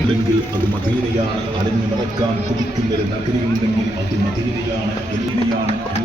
അല്ലെങ്കിൽ അത് മദീനയാണ്. അലഞ്ഞു നടക്കാൻ കുതിക്കുന്നൊരു നഗരിയുണ്ടെങ്കിൽ അത് മദീനയാണ് എലിനയാണ്